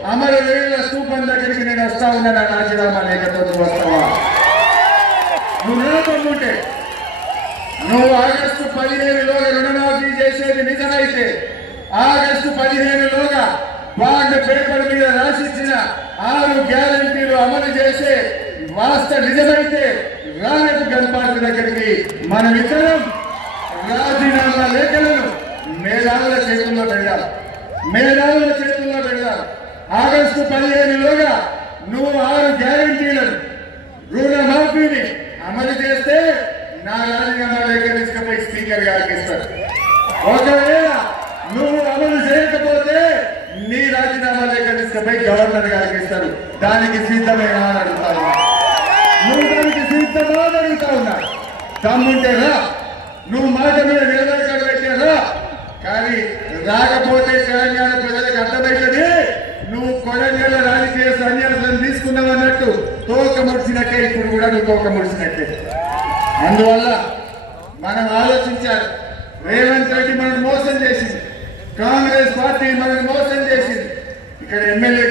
అమరవీరుల స్తూపం దగ్గరికి నేను వస్తా ఉన్నా నా రాజీనామా లేఖతో వస్తావా? నువ్వు రుణపొందుంటే నువ్వు ఆగస్టు 15లోగా రుణమాఫీ చేసేది నిజమైతే ఆగస్టు 15లోగా బాండ్ పేపర్ మీద రాసిచ్చిన 6 గ్యారంటీలు అమలు చేసే వాస్తవ నిజమైతే రానట్టు గణపాటి దగ్గరికి మనమిద్దరం రాజీనామా లేఖలను మేధావుల చేతుల్లో పెడదాం. మేధావుల చేతుల్లో పెడదాం. ఆగస్టు 15లోగా నువ్వు 6 గ్యారంటీలను రుణమాఫీని అమలు చేస్తే నా రాజీనామా లేఖ తీసుకుపోయి స్పీకర్ గారికి ఇస్తారు. ఒకవేళ నువ్వు అమలు చేయకపోతే నీ రాజీనామా లేఖ తీసుకుపోయి గవర్నర్ గారికి ఇస్తారు. దానికి సిద్ధమేనా అని అడుగుతా ఉన్నా. నువ్వు దానికి సిద్ధమా అని అడుగుతా ఉన్నా. తమ్ముంటే రా, నువ్వు మాట మీద నిలబడి పెట్టారా? కానీ రాకపోతే తెలంగాణ ప్రజలకు అర్థమవుతుంది నువ్వు కొడంగల్ రాజకీయ సన్యాసం తీసుకున్నావు అన్నట్టు తోక ముడిచినట్టే. ఇప్పుడు కూడా నువ్వు తోక ముడిచినట్టే. అందువల్ల మనం ఆలోచించాలి. రేవంత్ రెడ్డి మనల్ని మోసం చేసింది, కాంగ్రెస్ పార్టీ మనల్ని మోసం చేసింది. ఇక్కడ ఎమ్మెల్యే